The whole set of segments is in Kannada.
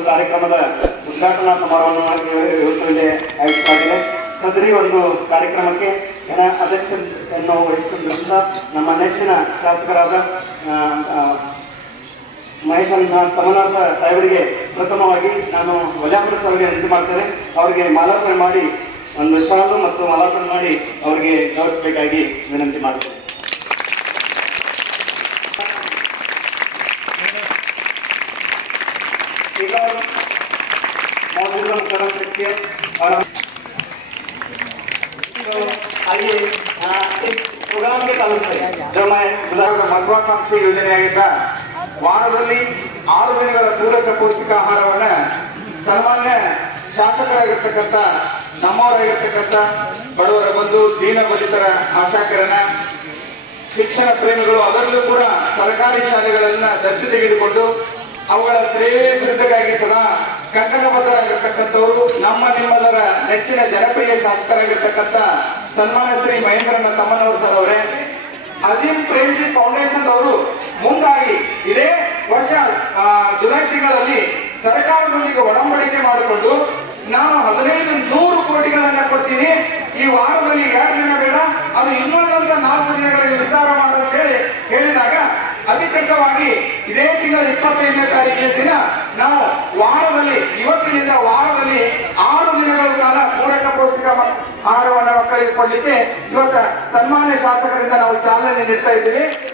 ಒಂದು ಕಾರ್ಯಕ್ರಮದ ಉದ್ಘಾಟನಾ ಸಮಾರಂಭವನ್ನು ಇವತ್ತಿನಲ್ಲಿ ಆಯೋಜಿಸಲಾಗಿದೆ ಸದರಿ ಒಂದು ಕಾರ್ಯಕ್ರಮಕ್ಕೆ ಜನ ಅಧ್ಯಕ್ಷತೆಯನ್ನು ವಹಿಸಿಕೊಂಡಿರುವಂತಹ ನಮ್ಮ ನೆಚ್ಚಿನ ಶಾಸಕರಾದ ಮಹೇಶ್ ಕಮಲನಾಥ ಸಾಹೇಬರಿಗೆ ಪ್ರಥಮವಾಗಿ ನಾನು ವಲ್ಯಾಪುರ ಅವರಿಗೆ ಇದು ಮಾಡ್ತೇನೆ. ಅವರಿಗೆ ಮಾಲಾರ್ಪಣೆ ಮಾಡಿ, ಒಂದು ಶಾಲು ಮತ್ತು ಮಾಲಾರ್ಪಣೆ ಮಾಡಿ ಅವರಿಗೆ ಗೌರವಿಸಬೇಕಾಗಿ ವಿನಂತಿ ಮಾಡ್ತೇನೆ. मौजूदा मुकरम शख्सियत और तो आइए आ, इस प्रोग्राम के ताल्लुक से जो मैं ಗುಲಾಬಿ ಮಹತ್ವಾಕಾಂಕ್ಷಿ ಯೋಜನೆಯಾಗಿದ್ದ ವಾರದಲ್ಲಿ ಆರು ದಿನಗಳ ಪೂರಕ ಪೌಷ್ಟಿಕ ಆಹಾರವನ್ನ ಸಾಮಾನ್ಯ ಶಾಸಕರಾಗಿರ್ತಕ್ಕಂಥ ನಮ್ಮವರಾಗಿರ್ತಕ್ಕಂಥ ಬಡವರ ಬಂಧು ದೀನ ಬಂಧಿತರ ಆಶಾಕರಣ ಶಿಕ್ಷಣ ಪ್ರೇಮಿಗಳು ಅದರಲ್ಲೂ ಕೂಡ ಸರ್ಕಾರಿ ಶಾಲೆಗಳನ್ನ ದತ್ತು ತೆಗೆದುಕೊಂಡು ಅವುಗಳ ಶ್ರೇಯೋಭಿವೃದ್ಧಿಗಾಗಿ ಸದಾ ಕಂಕಣಬದ್ಧರಾಗಿರ್ತಕ್ಕಂಥವರು ನಮ್ಮ ನಿಮ್ಮೆಲ್ಲರ ನೆಚ್ಚಿನ ಜನಪ್ರಿಯ ಶಾಸಕರಾಗಿರ್ತಕ್ಕಂಥ ಸನ್ಮಾನ ಶ್ರೀ ಮಹೇಂದ್ರನ ತಮ್ಮನವರು ಸರ್ ಅವರೇ. ಅಜೀಂ ಪ್ರೇಮ್ಜಿ ಫೌಂಡೇಶನ್ ಅವರು ಮುಂದಾಗಿ ಇದೇ ವರ್ಷ ಜುಲೈ ತಿಂಗಳಲ್ಲಿ ಸರ್ಕಾರದೊಂದಿಗೆ ಒಡಂಬಡಿಕೆ ಮಾಡಿಕೊಂಡು ನಾನು ಹದಿನೈದು ನೂರು ಕೋಟಿಗಳನ್ನ ಕೊಡ್ತೀನಿ. ಈ ವಾರದಲ್ಲಿ ಅಧಿಕೃತವಾಗಿ ಇದೇ ತಿಂಗಳ ಇಪ್ಪತ್ತೈದನೇ ತಾರೀಕಿನ ದಿನ ನಾವು ವಾರದಲ್ಲಿ, ಇವತ್ತಿನಿಂದ ವಾರದಲ್ಲಿ ಆರು ದಿನಗಳ ಕಾಲ ಪೂರಕ ಪೌಷ್ಟಿಕ ಆಹಾರವನ್ನು ಮಕ್ಕಳಿಗೆ ಇವತ್ತ ಸನ್ಮಾನ್ಯ ಶಾಸಕರಿಂದ ನಾವು ಚಾಲನೆ ನೀಡ್ತಾ ಇದ್ದೀವಿ.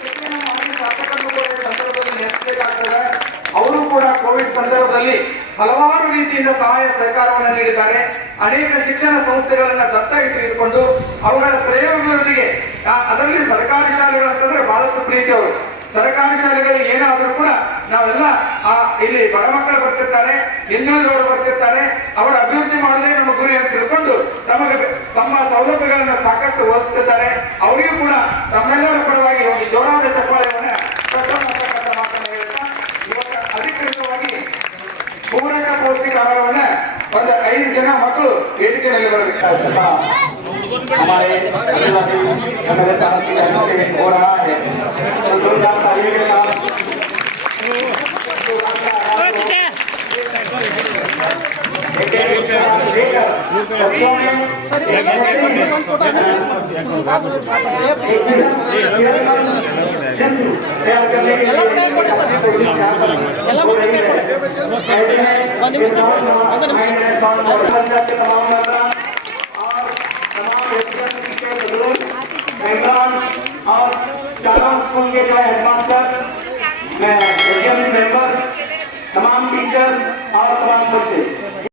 ಅವರು ಕೂಡ ಕೋವಿಡ್ ಸಂದರ್ಭದಲ್ಲಿ ಹಲವಾರು ರೀತಿಯಿಂದ ಸಹಾಯ ಸಹಕಾರವನ್ನು ನೀಡಿದ್ದಾರೆ. ಅನೇಕ ಶಿಕ್ಷಣ ಸಂಸ್ಥೆಗಳನ್ನ ದತ್ತಾಗಿ ತೆಗೆದುಕೊಂಡು ಅವುಗಳ ಆ- ಅದರಲ್ಲಿ ಸರ್ಕಾರಿ ಶಾಲೆಗಳು ಅಂತಂದ್ರೆ ಬಹಳಷ್ಟು ಪ್ರೀತಿ ಅವರು. ಸರ್ಕಾರಿ ಶಾಲೆಗಳಿಗೆ ಏನಾದರೂ ಕೂಡ ನಾವೆಲ್ಲ ಆ ಇಲ್ಲಿ ಬಡ ಮಕ್ಕಳು ಬರ್ತಿರ್ತಾರೆ ಹಿಂದುಳಿದವರು ಬರ್ತಿರ್ತಾರೆ ಅವರ ಅಭಿವೃದ್ಧಿ ಮಾಡೋದೇ ನಮ್ಮ ಗುರಿ ಅಂತ ತಿಳ್ಕೊಂಡು ತಮಗೆ ಬೆ- ತಮ್ಮ ಸೌಲಭ್ಯಗಳನ್ನ ಸಾಕಷ್ಟು ಒದಗಿಸ್ತಿದ್ದಾರೆ ಅವರಿಗೂ ಕೂಡ ತಮ್ಮೆಲ್ಲರ ಪರವಾಗಿ ಒಂದು ಜೋರಾದ ಚಪ್ಪಾಳೆಯನ್ನ ಕೊಟ್ಟರು ಅಂತಕ್ಕಂಥ ಮಾತನ್ನ ಹೇಳ್ತಾ ಇವತ್ತು ಅಧಿಕೃತವಾಗಿ ಪೂರಕ ಪೌಷ್ಟಿಕ ಆಹಾರವನ್ನ ಒಂದು ಐದು ಜನ ಮಕ್ಕಳು ವೇದಿಕೆಯಲ್ಲಿ ಬರಬೇಕು हमारे बच्चों ने तैयार करने के लिए कोशिश पंचायत के तमाम मेंबर और तमाम के बुज़ुर्ग मेम्बरान और चारों स्कूल के जो हेडमास्टर मैं मेंबर्स तमाम टीचर्स और तमाम बच्चे।